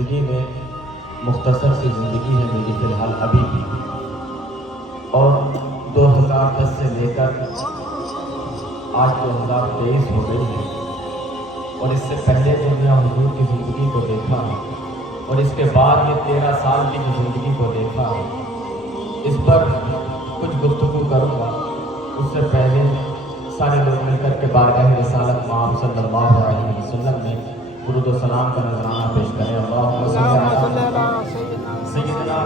زندگی میں مختصر سی زندگی ہے میری فی الحال ابھی بھی، اور 2010 سے لے کر آج 2023 ہو گئی ہے، اور اس سے پہلے جو میں حضور کی زندگی کو دیکھا اور اس کے بعد یہ 13 سال کی جو زندگی کو دیکھا، اس پر کچھ گفتگو کروں گا۔ اس سے پہلے سارے لوگ مل کر کے بارگاہ رسالت مآب صلی اللہ علیہ وسلم میں درود و سلام کا نذرانہ پیش کریں۔ اللہم صل علی سیدنا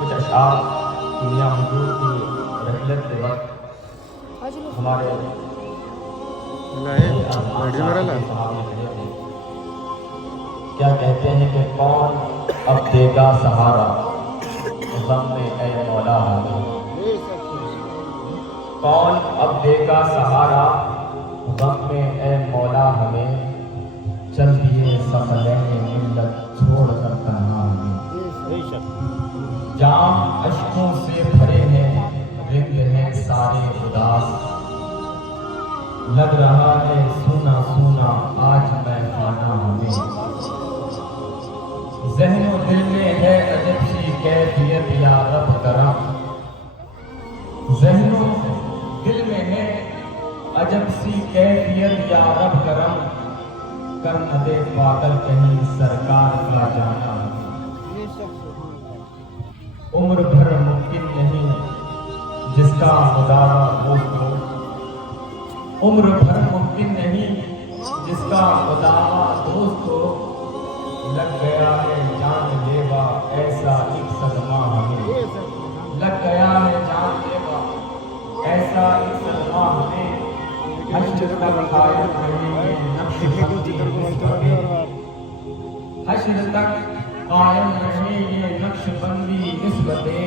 کچھ اشعار میاں حضور کی رحلت کے وقت ہمارے کیا کہتے ہیں کہ کون اب دے گا سہارا غم میں اے مولا ہمیں، کون اب دے گا سہارا غم میں اے مولا ہمیں، چل دیے ثقلین ملت چھوڑ کر تنہا ہمیں، جام اشکوں سے بھرے ہیں رنگ ہیں سارے اداس، لگ رہا ہے سونا سونا آج میں خانہ ہمیں، ذہن و دل میں ہے عجب سی کیفیت یا رب کرم، ذہن و دل میں ہے عجب سی کیفیت یا رب کرم، کر نہ دے پاگل کہیں سرکار کا جانا، عمر بھر ممکن نہیں جس کا مدارا دوست ہو، عمر بھر ممکن نہیں جس کا مدارا دوست ہو، لگ گیا ہے جان لیوا ایسا ایک صدمہ ہمیں، لگ گیا ہے جان لیوا ایسا ایک صدمہ ہمیں، حشر تک قائم رہے نقش بندی نسبتیں، حشر تک قائم رہے یہ نقش بندی نسبتیں،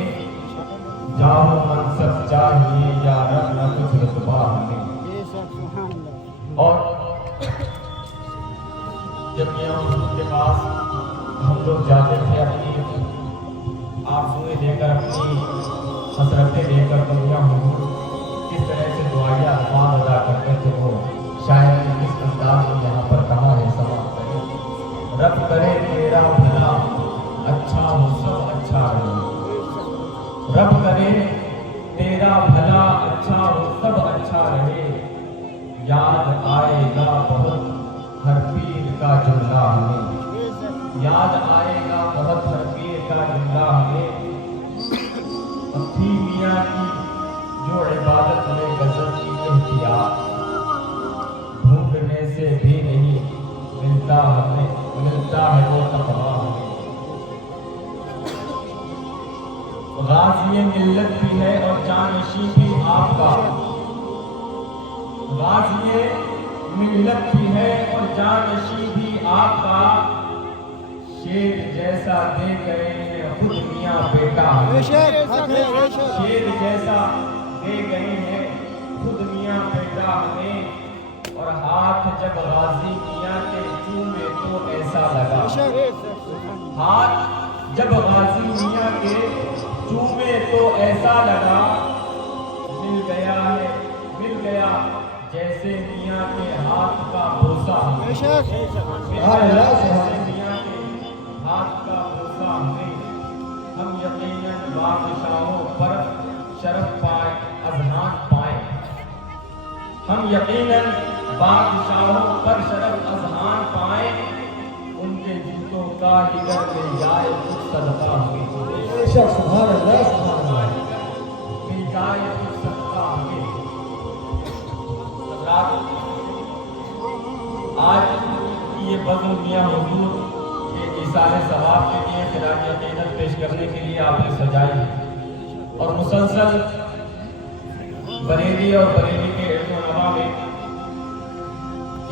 جاؤ منصب چاہیے یا رب نہ کچھ رتبہ ہمیں۔ اور جب میاں حضور کے پاس ہم لوگ جاتے تھے اپنی آرزوئیں لے کر، اپنی حسرتیں لے کر، تو میاں حضور کس طرح سے دعائیہ الفاظ ادا کرتے تھے، وہ شاعر نے کس انداز میں یہاں پر کہا ہے، سماعت کریں۔ رب کرے تیرا بھلا اچھا ہو سب اچھا رہے، رب کرے تیرا بھلا اچھا ہو سب اچھا رہے، یاد آئے گا بہت ہر پیر کا جملہ ہمیں، یاد آئے گا بہت ہر پیر کا جملہ ہمیں، تھی میاں کی جو عبادت میں غزل کی احتیاط، ڈھونڈنے سے بھی نہیں ملتا ہمیں، ملتا ہے وہ تقویٰ ہمیں، غازی ملت بھی ہے اور جانشین بھی آپ کا، غازی ملت بھی ہے اور جانشین بھی آپ کا، شیر جیسا دے گئے ہیں خود میاں بیٹا ہمیں، شیر جیسا دے گئے ہیں خود میاں بیٹا ہمیں، اور ہاتھ جب غازی میاں کے چومے تو ایسا لگا، ہاتھ جب غازی میاں کے چومے تو ایسا لگا، مل گیا ہے مل گیا جیسے میاں کے ہاتھ کا بوسہ ہمیں، جیسے میاں کے ہاتھ کا بوسہ ہمیں، ہم یقیناً بادشاہوں پر شرف پائے اذہان پائیں، ہم یقیناً بادشاہوں پر شرف اذہان پائیں، ان کے جوتوں کا ہی گھر میں جائے کچھ صدقہ ہمیں، سبحان اللہ سبحان اللہ، مل جائے کچھ صدقہ ہمیں۔ آج یہ بزم میاں حضور کے ایصال ثواب کے لیے خراج عقیدت پیش کرنے کے لیے آپ نے سجائی، اور مسلسل بریلی اور بریلی کے علم و نوا میں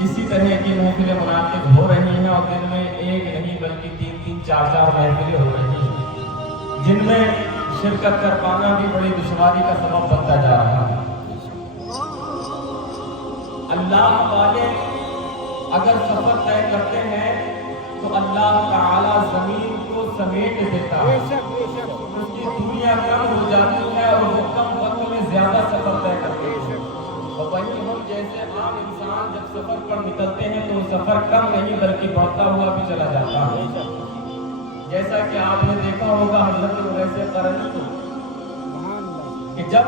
اسی طرح کی محفلیں منعقد ہو رہی ہیں، اور دن میں ایک نہیں بلکہ 3-3 4-4 محفلیں ہو رہی ہیں، جن میں شرکت کر پانا بھی بڑی دشواری کا سبب بنتا جا رہا ہے۔ اللہ والے اگر سفر طے کرتے ہیں تو اللہ تعالیٰ زمین کو سمیٹ دیتا ہے، اس کی دنیا کم ہو جاتی ہے اور وہ کم وقت میں زیادہ سفر طے کرتے तमाम इंसान जब सफर पर निकलते हैं तो सफर कम नहीं बल्कि बढ़ता हुआ भी चला जाता है। जैसा कि आपने देखा होगा हजरत उवैस करनी को कि जब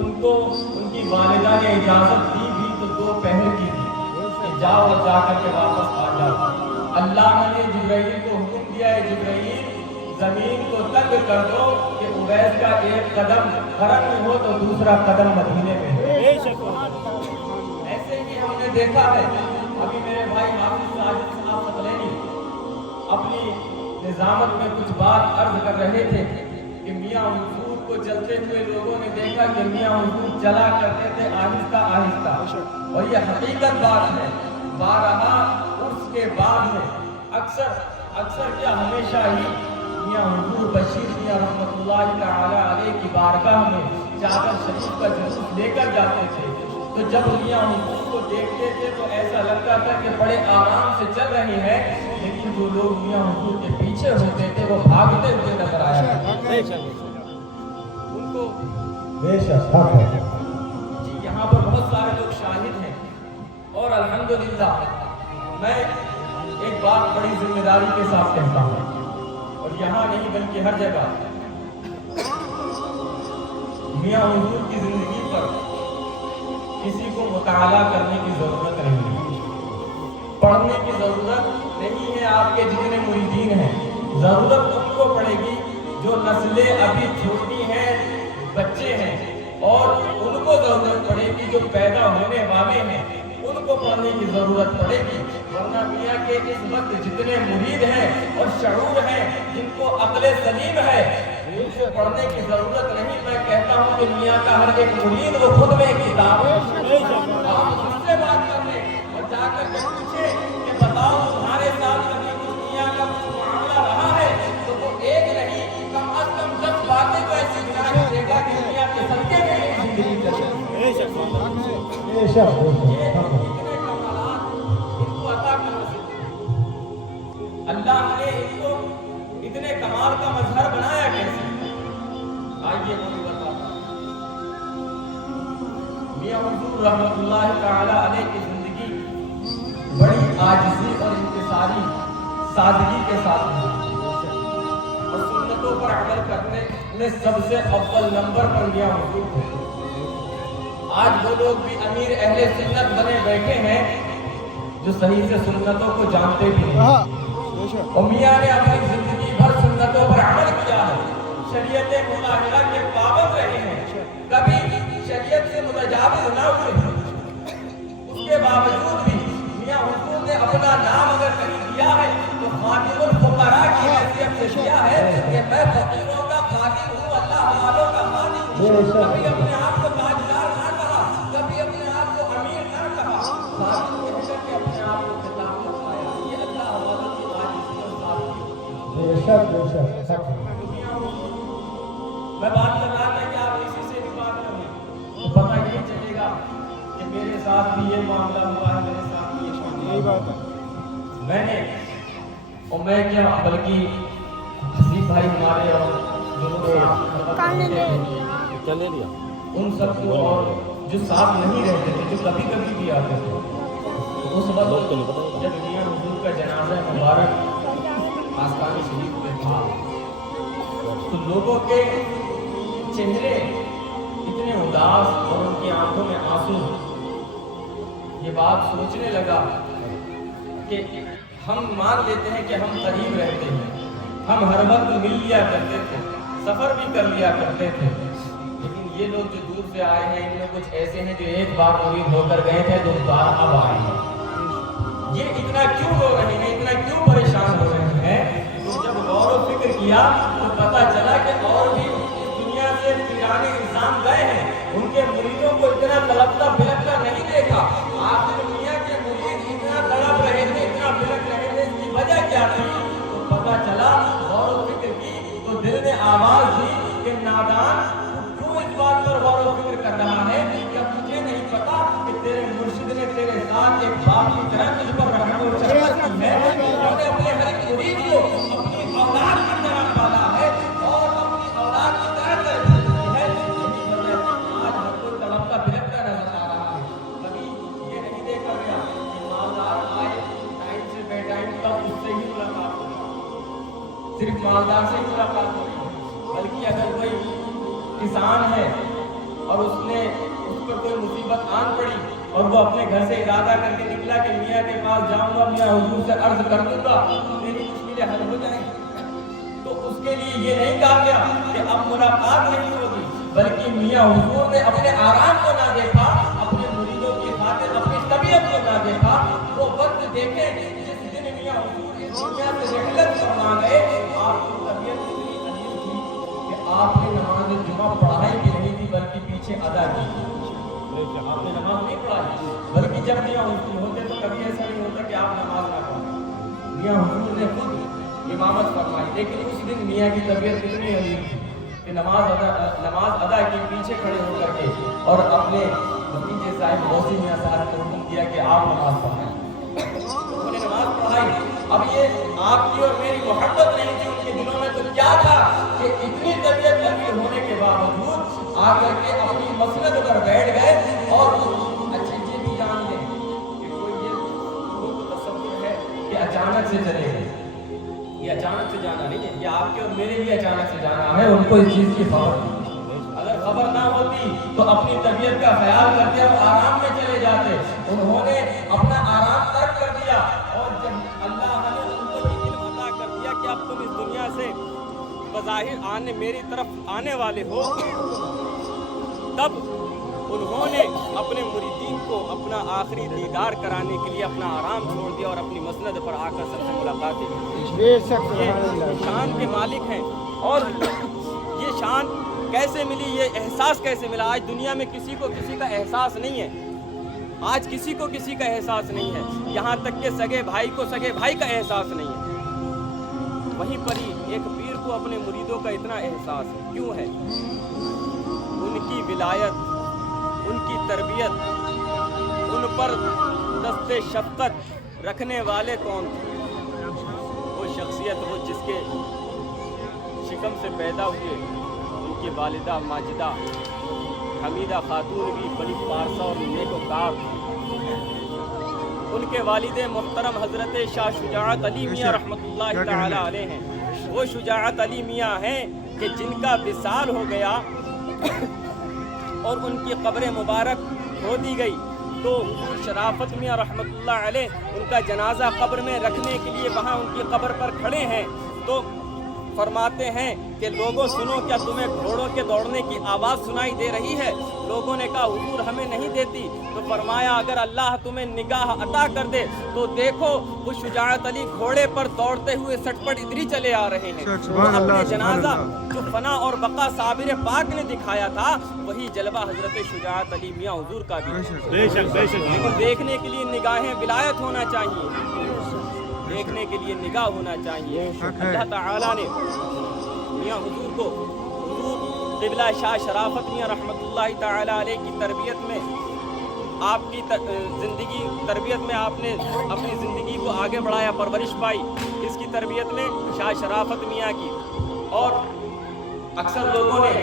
उनको उनकी वालिदा ने इजाजत दी भी तो 2 पहर की थी कि जाओ और जाकर के वापस आ जाओ। अल्लाह ने जिब्राइल को हुक्म दिया है, जिब्राइल जमीन को तंग कर दो कि उवैस का एक कदम हरम में हो तो दूसरा कदम मदीने में हो। ऐसे ही हमने देखा है, अभी मेरे भाई हाफिज साजिद साहब सकलैनी अपनी निजामत में कुछ बात अर्ज कर रहे थे कि मियां हुजूर को चलते हुए लोगों ने देखा कि मियां हुजूर चला करते थे आहिस्ता आहिस्ता, और ये हकीकत बात है। बारहा उर्स के बाद में अक्सर क्या हमेशा ही मियां हुजूर बशीर मियां रहमतुल्लाहि तआला अलैह की बारगाह में चादर शरीफ का जुलूस लेकर जाते थे। तो जब मियां हुजूर को देखते थे तो ऐसा लगता था कि बड़े आराम से चल रहे हैं, लेकिन जो लोग मियां हुजूर के पीछे होते थे वो भागते हुए नजर आया उनको। जी यहाँ पर बहुत सारे लोग शाहिद हैं, और अल्हम्दुलिल्लाह मैं एक बात बड़ी जिम्मेदारी के साथ कहता हूँ, और यहाँ नहीं बल्कि हर जगह मियां हुजूर की जिंदगी पर किसी को मुताला करने की जरूरत नहीं है, पढ़ने की जरूरत नहीं है। आपके जितने मुरीदीन हैं, जरूरत उनको पड़ेगी जो नस्लें अभी छोटी हैं, बच्चे हैं, और उनको जरूरत पड़ेगी जो पैदा होने वाले हैं, उनको पढ़ने की जरूरत पड़ेगी। वरना मियां के इस वक्त जितने मुरीद हैं और शऊर हैं, जिनको अक्ल सलीम है, उनको पढ़ने की जरूरत नहीं। मैं कहता हूँ कि मियां का हर एक मुरीद वो खुद में एक किताब है। आप उससे बात कर ले और जाकर के पूछे कि बताओ तुम्हारे साथ कभी कुछ मियां का कुछ मामला रहा है, तो वो एक नहीं कम अज कम 10 बातें तो ऐसी बयान करेगा कि मियां के सदके में जिंदगी चले। अल्लाह ने इनको इतने कमाल का मजहर बनाया कैसे? आइए वो भी बताता हूं। मियां हुजूर रहमतुल्लाहि तआला अलैह की जिंदगी बड़ी आजिज़ी और इंकिसारी सादगी के साथ हुई, और सुन्नतों पर अमल करने में सबसे अव्वल नंबर पर मियां हुजूर थे। आज वो लोग भी अमीर अहले सुन्नत बने बैठे हैं जो सही से सुन्नतों को जानते भी नहीं। और मियां ने अपनी जिंदगी भर सुन्नतों पर अमल किया है, शरीयत मुताहिरा के पाबंद रहे हैं, कभी शरीयत से मुतजाविज न हुए। उसके बावजूद भी मियां हुजूर ने अपना नाम अगर कहीं दिया है तो खातिमुल फुकरा की हैसियत से दिया है कि मैं फकीरों का खातिम हूँ, अल्लाह वालों का खातिम हूँ। कभी अपने आप को ताजदार ना कहा, कभी अपने आप को अमीर ना कहा, खातिम कहकर के अपने आप को खिताब करवाया। ये अल्लाह वालों की आजिज़ी और सादगी। मैं बात कर रहा था कि आप किसी से भी बात कर लें तो पता ये चलेगा कि मेरे साथ भी ये मामला हुआ है, मेरे साथ भी ये मामला बात है। मैंने और मैं क्या बल्कि हसीब भाई हमारे और जो चले लिया उन सबको, और जो साथ नहीं रहते थे, जो कभी कभी भी आते थे, उस वक्त जब मियां हुजूर का जनाजा मुबारक आस्ताने शरीफ में था तो लोगों के चेहरे इतने उदास और उनकी आंखों में आंसू। ये बात सोचने लगा कि हम मान लेते हैं कि हम करीब रहते हैं, हम हर वक्त मिल लिया करते थे, सफर भी कर लिया करते थे, लेकिन ये लोग जो दूर से आए हैं इनमें कुछ ऐसे हैं जो एक बार मुरीद होकर गए थे, दोबारा अब आए हैं। ये इतना क्यों हो रहे हैं, इतना क्यों परेशान हो रहे हैं? तो जब गौर व फिक्र किया तो पता चला कि और भी इस दुनिया से पुराने इंसान गए हैं, उनके मुरीदों को इतना तड़पता बिलखता नहीं देखा। आखिर मियां के मुरीद इतना तड़प रहे थे, इतना बिलख रहे थे, इसकी वजह क्या थी? तो पता चला, गौर व फिक्र की तो दिल ने आवाज दी कि नादान क्यों इस बात पर गौर व फिक्र कर रहा है? क्या तुझे नहीं पता कि तेरे मुर्शिद ने तेरे साथ एक बाप की तरह तुझ पर रहमत और शफकत की है, उन्होंने अपने हर एक मुरीद को अपनी औलाद की तरह पाला है और अपनी किसान है और उसने उस पर कोई मुसीबत आन पड़ी और वो अपने घर से इरादा करके निकला कि मियाँ के पास जाऊंगा, मियाँ हुजूर से अर्ज कर दूंगा, मेरी मुश्किलें हल हो जाएंगी, तो उसके लिए ये नहीं कहा गया कि अब मुलाकात नहीं होगी, बल्कि मियाँ हुजूर ने अपने आराम को ना देखा, अपने मुरीदों की खातिर अपनी तबीयत को ना देखा। वो वक्त देखे जिस दिन मियाँ हुजूर इस दुनिया से रहलत फरमा गए, आपकी तबीयत इतनी अजीब थी कि आपने नमाज जुमा पढ़ाई भी नहीं थी, बल्कि पीछे अदा की। आपने नमाज नहीं पढ़ाई, बल्कि जब मियाँ हुजूर होते तो कभी ऐसा नहीं होता कि आप नमाज ना पढ़ें। मियाँ हुजूर ने खुद इमामत फरमाई, लेकिन उस दिन मियाँ की तबीयत इतनी अजीब थी कि नमाज अदा की, पीछे खड़े होकर के, और अपने भतीजे साहिब गौसी मियाँ साहब को हुक्म दिया कि आप नमाज पढ़ाएं। उन्होंने नमाज पढ़ाई। अब ये आपकी और मेरी मोहब्बत नहीं थी उनके दिलों में, तो क्या था कि इतनी तबीयत अमीर होने के बावजूद आकर के अपनी मसनद पर बैठ गए। और अच्छे ये भी जान लें कि कोई तो तसव्वुर है कि अचानक से चले गए, ये अचानक से जाना नहीं है, ये आपके और मेरे लिए अचानक से जाना है। उनको इस चीज की खबर थी, अगर खबर ना होती तो अपनी तबीयत का ख्याल करते और आराम में चले जाते। उन्होंने अपना आराम तर्क कर दिया, और जब अल्लाह ने उनको ये इल्म अता कर दिया कि अब तुम इस दुनिया से बज़ाहिर मेरी तरफ आने वाले हो, तब उन्होंने अपने मुरीदीन को अपना आखिरी दीदार कराने के लिए अपना आराम छोड़ दिया और अपनी मसनद पर आकर सबसे मुलाकात की। ये शान के मालिक हैं, और ये शान कैसे मिली, ये एहसास कैसे मिला? आज दुनिया में किसी को किसी का एहसास नहीं है, आज किसी को किसी का एहसास नहीं है, यहाँ तक कि सगे भाई को सगे भाई का एहसास नहीं है। वहीं पर ही एक पीर को अपने मुरीदों का इतना एहसास है। क्यों है? उनकी विलायत, उनकी तरबियत, उन पर दस्ते शफ़क़त रखने वाले कौन थे? वो शख्सियत, वो जिसके शिकम से पैदा हुए उनकी वालिदा माजिदा हमीदा खातून भी बड़ी पारसा और नेकोकार थी। उनके वालिदे मोहतरम हज़रत शाह शुजाअत अली मियाँ रहमतुल्लाहि तआला अलैह हैं। वो शुजाअत अली मियाँ हैं कि जिनका विसाल हो गया और उनकी कब्र मुबारक खो दी गई, तो हुज़ूर शराफत मियाँ रहमतुल्लाह अलैह उनका जनाजा कब्र में रखने के लिए वहाँ उनकी कब्र पर खड़े हैं। तो फरमाते हैं कि लोगों सुनो, क्या तुम्हें घोड़ों के दौड़ने की आवाज़ सुनाई दे रही है? लोगों ने कहा हुजूर हमें नहीं देती। तो फरमाया अगर अल्लाह तुम्हें निगाह अता कर दे तो देखो वो शुजाअत अली घोड़े पर दौड़ते हुए सटपट इधर ही चले आ रहे हैं। अपने जनाजा जो फना और बका साबिर पाक ने दिखाया था, वही जलवा हजरत शुजाअत अली मियाँ हुजूर का भी। लेकिन देखने के लिए निगाहें विलायत होना चाहिए, देखने के लिए निगाह होना चाहिए। अल्लाह ताला ने मियाँ हुजूर को, हुजूर क़िबला शाह शराफत मियाँ रहमतुल्लाहि ताला अलैह की तरबियत में, आपकी ज़िंदगी तरबियत में आपने अपनी ज़िंदगी को आगे बढ़ाया, परवरिश पाई इसकी तरबियत में शाह शराफत मियाँ की। और अक्सर लोगों ने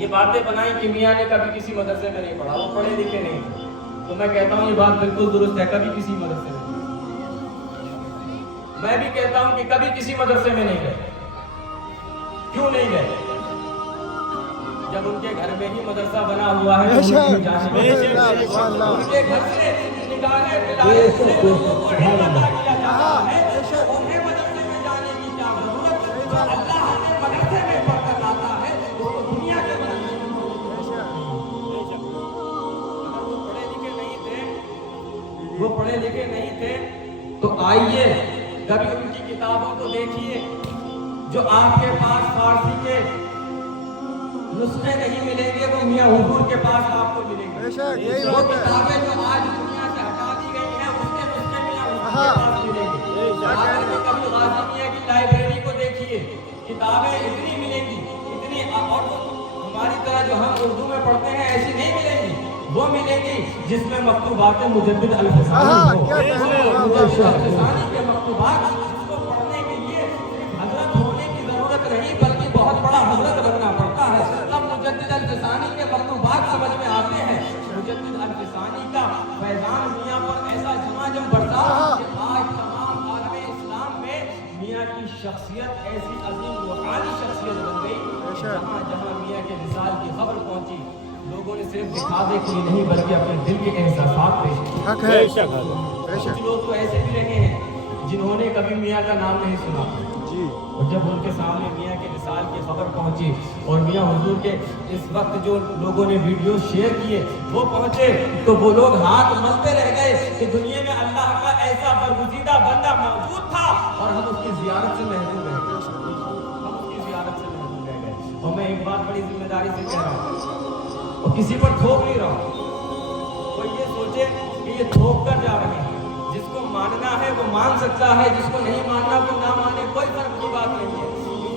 ये बातें बनाई कि मियाँ ने कभी किसी मदरसे में नहीं पढ़ा, वो पढ़े लिखे नहीं थे। तो मैं कहता हूँ ये बात बिल्कुल दुरुस्त है, कभी किसी मदरसे में, मैं भी कहता हूं कि कभी किसी मदरसे में नहीं गए। क्यों नहीं गए? जब उनके घर में ही मदरसा बना हुआ है, उनके घर से निगाहें विलायत से लोगों को इल्म अता किया जाता है, उन्हें मदरसे में जाने की क्या जरूरत? जो अल्लाह के मदरसे में पढ़कर लाता है वो दुनिया के मदरसे में। अगर वो पढ़े लिखे नहीं थे, वो पढ़े लिखे नहीं थे, तो आइए कभी उनकी किताबों को देखिए। जो आपके पास फारसी के नुस्खे नहीं मिलेंगे, वो मियाँ हुजूर के पास आपको मिलेंगे। वो किताबें जो आज दुनिया से हटा दी गई हैं, उसके नुस्खे मियाँ हुजूर के पास मिलेंगे। आकर के कभी गाज़ी मियाँ की लाइब्रेरी को देखिए, किताबें इतनी मिलेंगी, इतनी, और हमारी तरह जो हम उर्दू में पढ़ते हैं ऐसी नहीं मिलेंगी। वो मिलेगी जिसमें मकतूबात मुजद्दिद अल-फ़सानी के मकतूबात, जिसको पढ़ने के लिए हजरत होने की जरूरत नहीं, बल्कि बहुत बड़ा हजरत बनना पड़ता है, तब मुजद्दिद अल-फ़सानी के मकतूबात समझ में आते हैं। मुजद्दिद अल-फ़सानी का फैज़ान मियाँ पर ऐसा झमाझम बढ़ता कि आज तमाम आलम इस्लाम में मियाँ की शख्सियत ऐसी अजीम रूहानी शख्सियत बन गई, जहाँ जहाँ मियाँ मियाँ के विसाल की खबर पहुंची, लोगों ने सिर्फ दिखावे के लिए नहीं बल्कि अपने दिल के एहसासात पेश किए। हक है कुछ लोग तो ऐसे भी रहे हैं जिन्होंने कभी मियाँ का नाम नहीं सुना जी। और जब उनके सामने मियाँ के विसाल की खबर पहुंची और मियाँ हुजूर के इस वक्त जो लोगों ने वीडियो शेयर किए वो पहुंचे, तो वो लोग हाथ मलते रह गए कि दुनिया में अल्लाह का ऐसा बरगुज़ीदा बंदा मौजूद था और हम उसकी ज़ियारत से महरूम रह गए, हम उसकी ज़ियारत से महरूम रह गए। और मैं एक बात बड़ी जिम्मेदारी से कह रहा हूँ और किसी पर थोप नहीं रहा हूँ, कोई ये सोचे कि ये थोप कर जा रहे हैं। जिसको मानना है वो मान सकता है, जिसको नहीं मानना वो ना माने, कोई फर्क की बात नहीं है।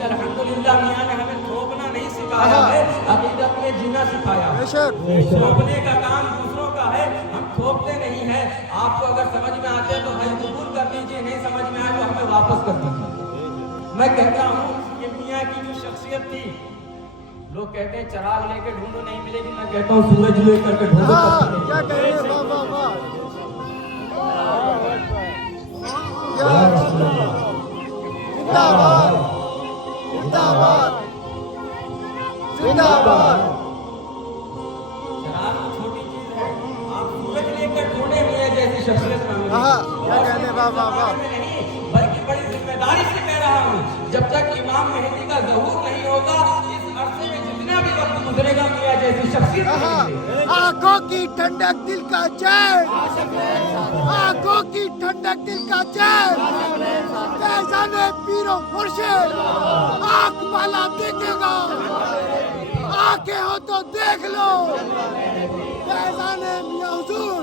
अल्हम्दुलिल्लाह मियाँ ने हमें थोपना नहीं सिखाया है, अकीदत में जीना सिखाया है। थोपने का काम दूसरों का है, हम थोपते नहीं है। आपको अगर समझ में आते हैं तो भाई कबूल कर दीजिए, नहीं समझ में आए तो हमें वापस कर दीजिए। मैं कहता हूँ कि मियाँ की जो शख्सियत थी, लोग कहते हैं चराग लेके ढूंढो नहीं मिलेगी, मैं कहता हूँ सूरज लेकर के ढूंढो। क्या कह रहे हैं? वाह वाह वाह। जिंदाबाद जिंदाबाद जिंदाबाद। चराग तो छोटी चीज है, आप सूरज लेकर ढूंढे मियाँ जैसी शख्सियत ना मिले। क्या कहने? वाह वाह वाह। नहीं बल्कि बड़ी जिम्मेदारी से कह रहा हूँ, जब तक इमाम मेहदी का ज़हूर नहीं होगा, इस अरसे में जितना भी वक्त गुजरेगा मियाँ जैसी शख्सियत नहीं मिलेगी। आंखों की ठंडक दिल का चैन, आंखों की ठंडक दिल का चैन, फैज़ाने पीरो मुर्शिद आंख वाला देखेगा, आंखें हो तो देख लो, फैज़ाने मियाँ हुजूर।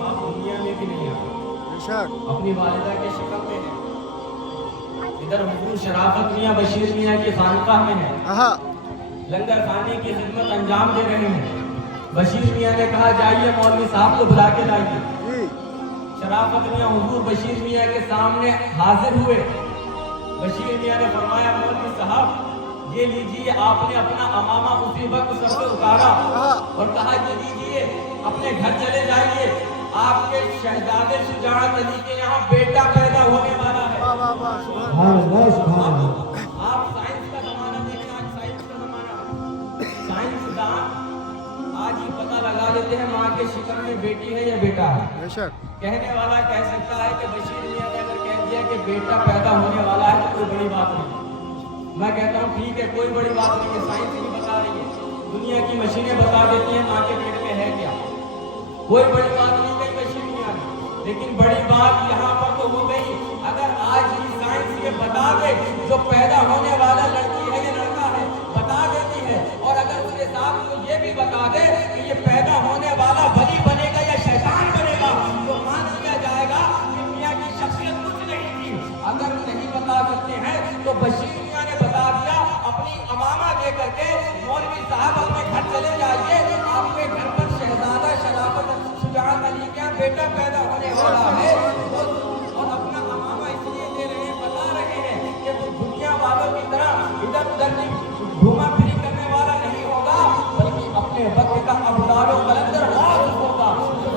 आप दुनिया में भी नहीं आए, बेशक अपनी वालिदा के शक्ल में है। इधर हुजूर शराफत मियाँ बशीर मियाँ की खानकाह में है, लंगर खाने की खिदमत अंजाम दे रहे हैं। बशीर मियाँ ने कहा जाइए मौलवी साहब को बुला के लाइए। शराफत मियाँ हुजूर बशीर मियाँ के सामने हाजिर हुए। बशीर मियाँ ने फरमाया मौलवी साहब ये लीजिए, आपने अपना अमामा उसी वक्त सर से उतारा और कहा ये लीजिए अपने घर चले जाइए, आपके शहजादे शुजाअत अली के यहाँ बेटा पैदा होने वाला है। आप साइंस का जमाना देखें, आज साइंस का जमाना, साइंसदान आज ही पता लगा लेते हैं माँ के शिकन में बेटी है या बेटा है। बेशक कहने वाला कह सकता है कि बशीर मियाँ ने अगर कह दिया कि बेटा पैदा होने वाला है तो कोई बड़ी बात नहीं। मैं कहता हूँ ठीक है, कोई बड़ी बात नहीं है, साइंस भी बता रही है, दुनिया की मशीनें बता देती हैं माँ के पेट में है क्या, कोई बड़ी बात नहीं कही बशीर मियाँ ने। लेकिन बड़ी बात यहाँ पर तो हो गई, अगर आज की साइंस ये बता दे जो पैदा होने वाला लड़की है या लड़का है, बता देती है, और अगर उसके साथ तो ये भी बता दे कि ये पैदा होने वाला वली बनेगा या शैतान बनेगा, तो मान लिया जाएगा कि मियाँ की शख्सियत कुछ नहीं थी। अगर नहीं बता सकते हैं तो बशीर मियाँ ने बता दिया, अपनी अमामा दे करके मौलवी साहब अपने घर चले जाइए, आपके घर पर शहजादा शराफत शुजाअत अली का बेटा पैदा होने वाला है। और अपना अमामा इसलिए दे रहे हैं, बता रहे हैं कि वो दुनिया वालों की तरह इधर उधर घूमा फिरी करने वाला नहीं होगा, बल्कि अपने वक्त का अबदार और कलंदर राज होगा,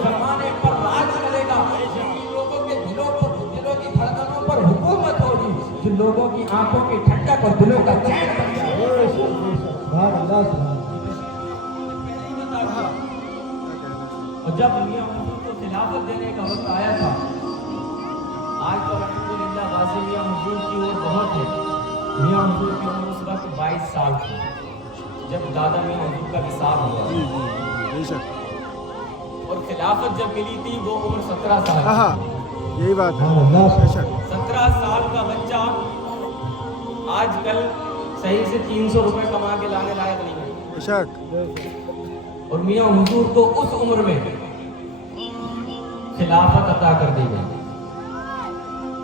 जमाने पर राज करेगा, जिन लोगों के दिलों की धड़कनों पर हुकूमत होगी, जिन लोगों की आंखों की ठंडक और दिलों का चैन बन जाएगा। और जब मियाँ हुजूर को खिलाफत देने का वक्त आया था, आज तो अल्हम्दुलिल्लाह वाज़े मियाँ हुजूर की उम्र बहुत है। मियाँ हुजूर की उम्र उस वक्त 22 साल थी जब दादा मियाँ हुजूर का विसाल हुआ, और खिलाफत जब मिली थी वो उम्र 17 साल। यही बात है। 17 साल का बच्चा आजकल सही से 300 रुपए कमा के लाने लायक नहीं है। बेशक और मियाँ हुजूर को उस उम्र में खिलाफत अता कर दी गई।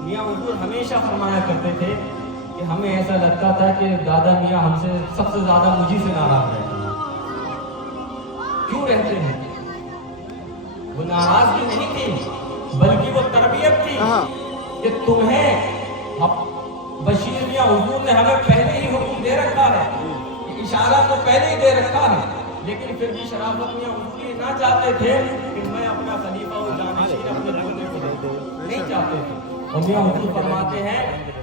मियाँ हुजूर हमेशा फरमाया करते थे कि हमें ऐसा लगता था कि दादा मियाँ हमसे सबसे ज्यादा मुझी से नाराज रहते हैं। क्यों रहते हैं? वो नाराजगी नहीं थी, बल्कि वो तरबियत थी कि तुम्हें बशीर मियाँ हुजूर ने हमें पहले ही हुक्म दे रखा है, इशारा तो पहले ही दे रखा है, लेकिन फिर भी शराफत मियाँ हुजूर ये ना चाहते थे कि मैं अपना खलीफा और जानिशीन अपने नहीं चाहते थे। اور میاں حضور فرماتے ہیں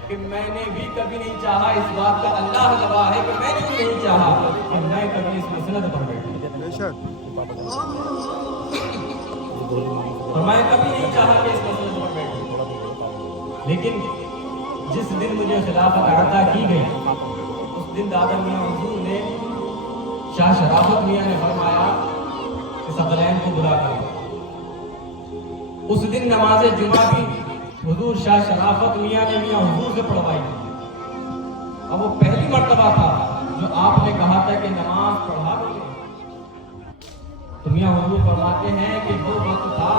کہ میں نے بھی کبھی نہیں چاہا، اس بات کا اللہ گواہ ہے کہ میں نے بھی نہیں چاہا کہ میں کبھی اس مسند پر بیٹھوں، اور میں کبھی نہیں چاہا کہ اس مسند پر بیٹھوں، لیکن جس دن مجھے خلافت عطا کی گئی اس دن دادا میاں حضور نے شاہ شرافت میاں نے فرمایا کہ ثقلین کو بلا کرو۔ اس دن نماز جمعہ بھی حضور شاہ شرافت میاں نے میاں حضور سے پڑھوائی، اور وہ پہلی مرتبہ تھا جو آپ نے کہا تھا کہ نماز پڑھا دو گے۔ تو میاں حضور فرماتے ہیں کہ وہ وقت تھا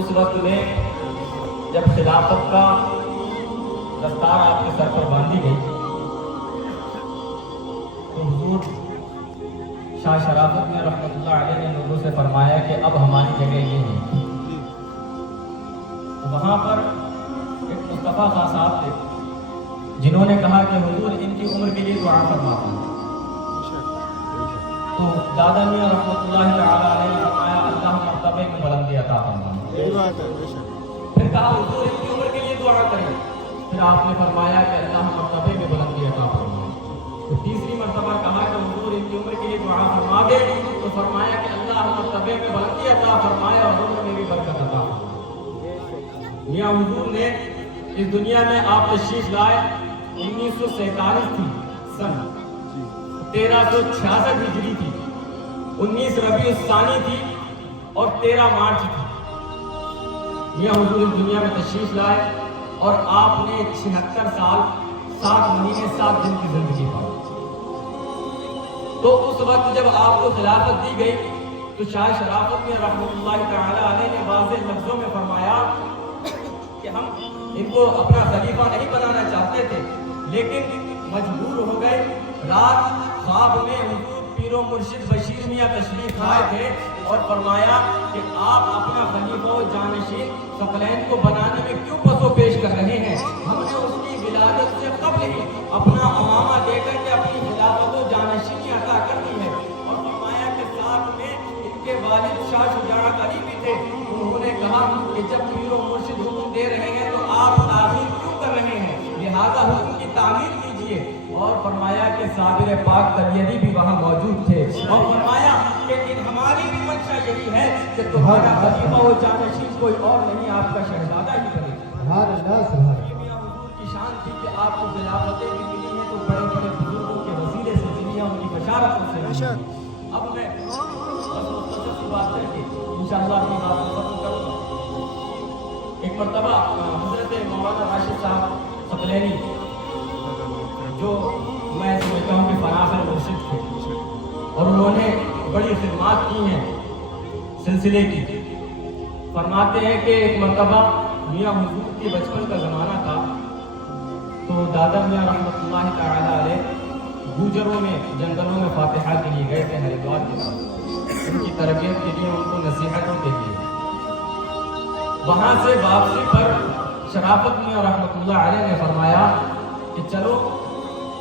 اس وقت میں جب خلافت کا دستار آپ کے سر پر باندھی گئی تو حضور شاہ شرافت میں رحمۃ اللہ علیہ نے لوگوں سے فرمایا کہ اب ہماری جگہ یہ ہے۔ وہاں پر ایک مصطفیٰ خان صاحب تھے جنہوں نے کہا کہ حضور ان کی عمر کے لیے دعا فرماتا ہوں۔ تو دادا میاں رحمۃ اللہ تعالیٰ علیہ نے فرمایا اللہ مرتبے میں بلندی عطا فرما۔ پھر کہا حضور ان کی عمر کے لیے دعا کریں، پھر آپ نے فرمایا کہ اللہ مرتبے میں بلندی عطا فرما۔ تو تیسری مرتبہ کہا کہ حضور ان کی عمر کے لیے دعا فرما دے، تو فرمایا کہ اللہ مرتبے میں بلندی عطا فرمائے اور عمر میں بھی برکت عطا فرمائے۔ میاں حضور نے اس دنیا میں آپ تشریف لائے 1947 تھی، سن 1366 ہجری تھی، 19 ربیع الثانی تھی اور 13 مارچ تھی۔ میاں حضور اس دنیا میں تشریف لائے اور آپ نے 76 سال 7 مہینے 7 دن کی زندگی پائی۔ تو اس وقت جب آپ کو خلافت دی گئی تو شاہ شرافت میں رحمۃ اللہ تعالی علیہ نے واضح لفظوں میں فرمایا کہ ہم ان کو اپنا خلیفہ نہیں بنانا چاہتے تھے، لیکن مجبور ہو گئے۔ رات خواب میں حضور پیر و مرشد بشیر میاں تشریف لائے تھے اور فرمایا کہ آپ اپنا خلیفہ و جانشین ثقلین کو بنانے میں کیوں پس و پیش کر رہے ہیں؟ ہم نے اس کی ولادت سے قبل ہی اپنا امامہ دے کر کے اپنی خلافت و جانشینی عطا کر دی ہے۔ اور فرمایا کہ ساتھ میں ان کے والد شاہ شجاعت علی بھی تھے، انہوں نے کہا کہ جب پیر و مرشد حکم دے رہے ہیں تو آپ تعمیر کیوں کر رہے ہیں، لہذا حکم کی تعمیر کیجیے۔ اور فرمایا کہ صابر پاک تلیدی بھی وہاں موجود تھے، اور فرمایا کہ ہماری بھی منشا یہی ہے کہ تمہارا خلیفہ و جانشین کوئی اور نہیں، آپ کا شہزادہ ہی بنے۔ یہ میاں حضور کی شان تھی کہ آپ کو خلافتیں بھی ملی ہیں تو بڑے بڑے بزرگوں کے وسیلے سے ملی ہیں، ان کی بشارتوں سے ملی ہیں۔ اب میں بس مختصر سی بات کر کے انشاءاللہ اپنی بات کو ختم کروں گا۔ ایک مرتبہ حضرت مولانا راشد صاحب ثقلینی، جو میں سمجھتا ہوں کہ فناخر مرشد تھے اور انہوں نے بڑی خدمات کی ہیں سلسلے کی، فرماتے ہیں کہ ایک مرتبہ میاں حضور کے بچپن کا زمانہ تھا تو دادا میاں رحمۃ اللہ تعالی علیہ گوجروں میں جنگلوں میں فاتحہ کے لیے گئے تھے ہریدوار کے بعد، ان کی تربیت کے لیے، ان کو نصیحتوں کے لیے۔ وہاں سے واپسی پر شرافت میاں رحمۃ اللہ علیہ نے فرمایا کہ چلو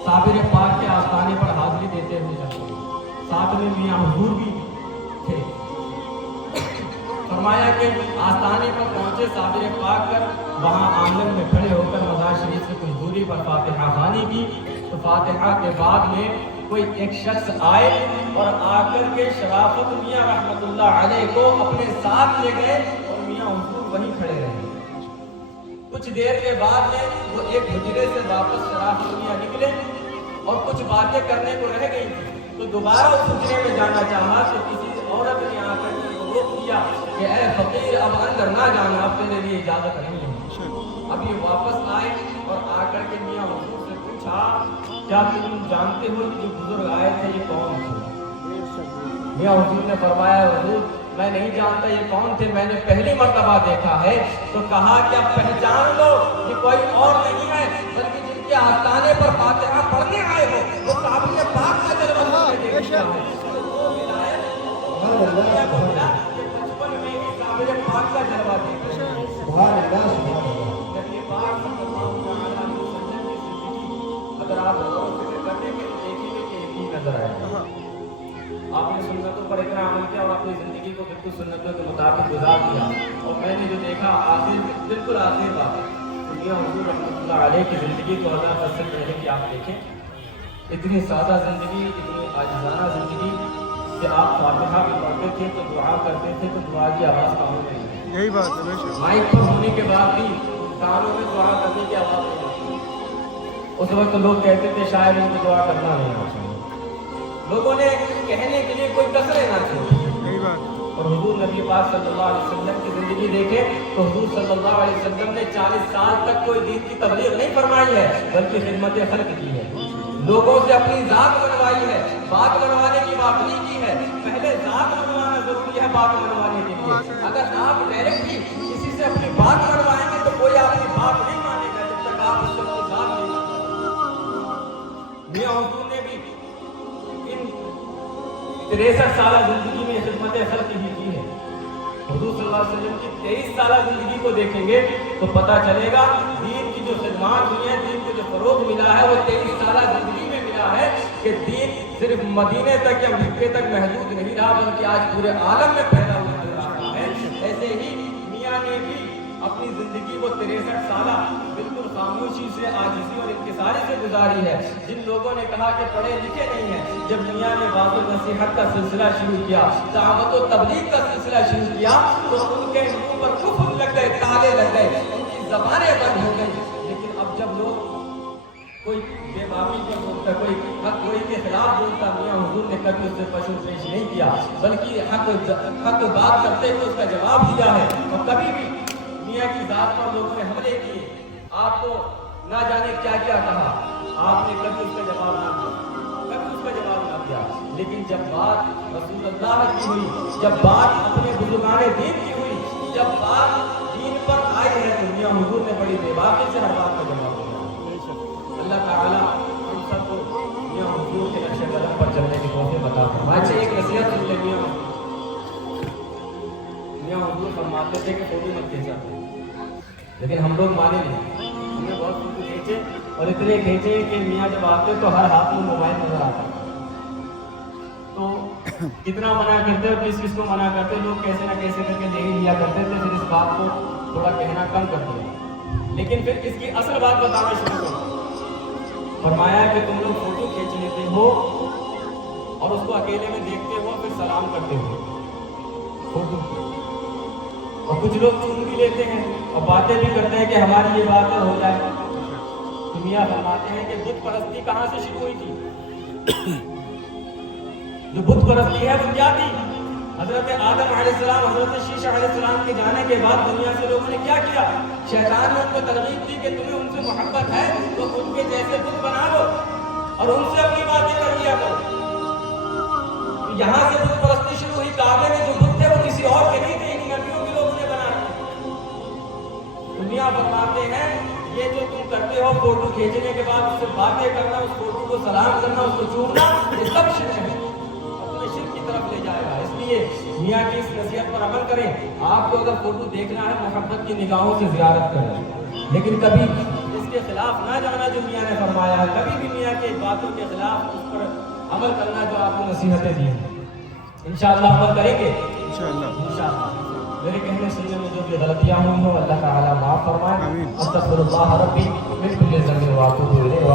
صابر پاک کے آستانے پر حاضری دیتے ہوئے چلتے ہیں۔ ساتھ میں میاں حضور بھی تھے۔ فرمایا کہ آستانے پر پہنچے صابر پاک کر، وہاں آنگن میں کھڑے ہو کر مزار شریف سے کچھ دوری پر فاتحہ خوانی کی۔ تو فاتحہ کے بعد میں کوئی ایک شخص آئے اور آ کر کے شرافت میاں رحمۃ اللہ علیہ کو اپنے ساتھ لے گئے اور میاں حضور وہیں کھڑے رہے۔ کچھ دیر کے بعد میں وہ ایک حجرے سے واپس شرافت میاں نکلے اور کچھ باتیں کرنے کو رہ گئی تھی، تو دوبارہ اس حجرے میں جانا چاہا تو کسی عورت نے آ کر روک دیا کہ اے فقیر اب اندر نہ جانا، اب تیرے لیے اجازت نہیں ہے۔ اب یہ واپس آئے اور آ کر کے میاں حضور سے پوچھا کیا تم جانتے ہو کہ جو بزرگ آئے تھے یہ کون تھے؟ میاں حضور نے فرمایا حضور میں نہیں جانتا یہ کون تھے، میں نے پہلی مرتبہ دیکھا ہے۔ تو کہا کہ اب پہچان لو کہ کوئی اور نہیں ہے بلکہ جن کے آستانے پر فاتحہ پڑھنے آئے ہو وہ صابر پاک کا جلوہ دیکھ لیا ہے۔ وہ ولایت کو ملا کہ بچپن میں ہی صابر پاک کا جلوہ دیکھ لیا۔ نبی پاک صلی اللہ علیہ وسلم کی अगर आप गौर फिक्र करने के देखेंगे कि एक ही नजर आएगा। आपने सुन्नतों पर इतना अमल किया और अपनी जिंदगी को बिल्कुल सुन्नतों के मुताबिक गुजार दिया। और मैंने जो देखा आखिर बिल्कुल आखिर बात दुनिया हुजूर रहमतुल्लाह अलैह की ज़िंदगी को अल्लाह से पहले कि आप देखें इतनी सादा ज़िंदगी, इतनी आजिज़ाना ज़िंदगी कि आप फातिहा भी पढ़ते थे तो दुआ करते थे तो दुआ की आवाज़ कानों में नहीं, यही बात है बेशक। माइक पर होने के बाद भी कानों में दुआ करने की आवाज़ नहीं आती। उस वक्त लोग कहते थे शायद उनको दुआ करना नहीं आना चाहिए, लोगों ने कहने के लिए कोई कसर ना छोड़ी। यही बात। और हुजूर नबी पाक सल्लल्लाहु अलैहि वसल्लम की ज़िंदगी देखें तो हुजूर सल्लल्लाहु अलैहि वसल्लम ने 40 साल तक कोई दीन की तबलीग नहीं फरमाई है, बल्कि खिदमत खल्क की है, लोगों से अपनी ज़ात मनवाई है। बात मनवाने की बात नहीं की है, पहले ज़ात मनवाना ज़रूरी है बात मनवाने के लिए। अगर आप डायरेक्ट ही किसी से अपनी बात मनवाएंगे तो कोई आपकी बात नहीं मानेगा जब तक आप उससे अपनी ज़ात नहीं मानेंगे। मियां हुजूर ने भी इन 63 साल जिंदगी में खिदमत खल्क ही की है। हुजूर सल्लल्लाहु अलैहि वसल्लम की 23 साल जिंदगी को देखेंगे तो पता चलेगा दीन की जो खिदमत हुई है, दीन को जो फरोग मिला है वो 23 साल जिंदगी में मिला है कि दीन सिर्फ मदीने तक या मक्के तक महदूद नहीं रहा, बल्कि आज पूरे आलम में फैला हुआ नजर आ रहा है। ऐसे ही मियां ने भी अपनी जिंदगी को 63 साल बिल्कुल खामोशी से, आजिज़ी और इंकिसारी से गुजारी है। जिन लोगों ने कहा कि पढ़े लिखे नहीं हैं, जब मियां ने वाज़ नसीहत का सिलसिला शुरू किया, दावत और तबलीग का सिलसिला शुरू किया तो उनके मुंह पर कुफर लग गए, ताले लग गए, उनकी ज़बानें बंद हो गई। लेकिन अब जब लोग कोई बेबामी पर बोलता, कोई हक कोई के खिलाफ बोलता, मियां हुजूर ने कभी उससे पशु पेश नहीं किया, बल्कि हक बात करते हुए उसका जवाब दिया है। और कभी भी मियां की जात पर लोगों ने हमले किए, आपको ना जाने क्या क्या कहा, आपने कभी उसका जवाब ना दिया, कभी उसका जवाब ना दिया। लेकिन जब बात रसूलुल्लाह की हुई, जब बात अपने बुजुर्गाने दीन की हुई, जब बात दीन पर आई है तो मियां हुजूर ने बड़ी बेबाकी से हर बात का जवाब दिया। अल्लाह ताला हम सबको मियां हुजूर के नक्शे कदम पर चलने की तौफीक अता फरमाए। अच्छा एक नसीहत सुन ले, मियां हुजूर फरमाते थे कि फोटो मत खींचा, लेकिन हम लोग माने नहीं। हमने बहुत फोटो खींचे और इतने खींचे कि मियां जब आते तो हर हाथ में मोबाइल नजर आता। तो कितना मना करते और किस किस को मना करते, लोग कैसे ना कैसे करके ले ही लिया करते थे। फिर इस बात को थोड़ा कहना कम कर दिया, लेकिन फिर इसकी असल बात बताना शुरू कर फरमाया कि तुम लोग फोटो खींच लेते हो और उसको अकेले में देखते हो, फिर सलाम करते हो फोटो, और कुछ लोग चूम भी लेते हैं और बातें भी करते हैं कि हमारी ये बात हो जाए। तो मियां फरमाते हैं कि बुत परस्ती कहाँ से शुरू हुई थी? जो बुत परस्ती है वो क्या थी? हजरत आदम अलैहिस्सलाम, हजरत शीशा अलैहिस्सलाम के जाने के बाद दुनिया से लोगों ने क्या किया? शैतान ने उनको तरगीब दी कि तुम्हें उनसे मोहब्बत है तो उनके जैसे बुत बना लो और उनसे अपनी बातें कर लिया करो। यहाँ से बुत परस्ती शुरू हुई। काबे में जो बुत थे वो किसी और के नहीं थे, इन नबियों के लोगों ने बना रखे। दुनिया फरमाते हैं ये जो तुम करते हो फोटो खींचने के बाद उससे बातें करना, उस फोटो को सलाम करना, उसको चूमना, ये सब शिर्क है और तुम्हें शिर्क की तरफ ले जाएगा। इसलिए मियां की इस नसीहत पर अमल करें। आपको अगर फोटो देखना है मोहब्बत की निगाहों से ज़ियारत करें, लेकिन कभी इसके खिलाफ ना जाना जो मियां ने फरमाया है। कभी भी मियां के बातों के खिलाफ उस पर अमल करना जो आपको नसीहतें दी हैं, इंशाअल्लाह अमल करेंगे इंशाअल्लाह। मेरे कहने सुनने में जो भी गलतियाँ हुई हो अल्लाह ताला माफ़ फरमाए। अस्तगफिरुल्लाह रब्बी मिन कुल्ली ज़ंबिन व अतूबु इलैहि व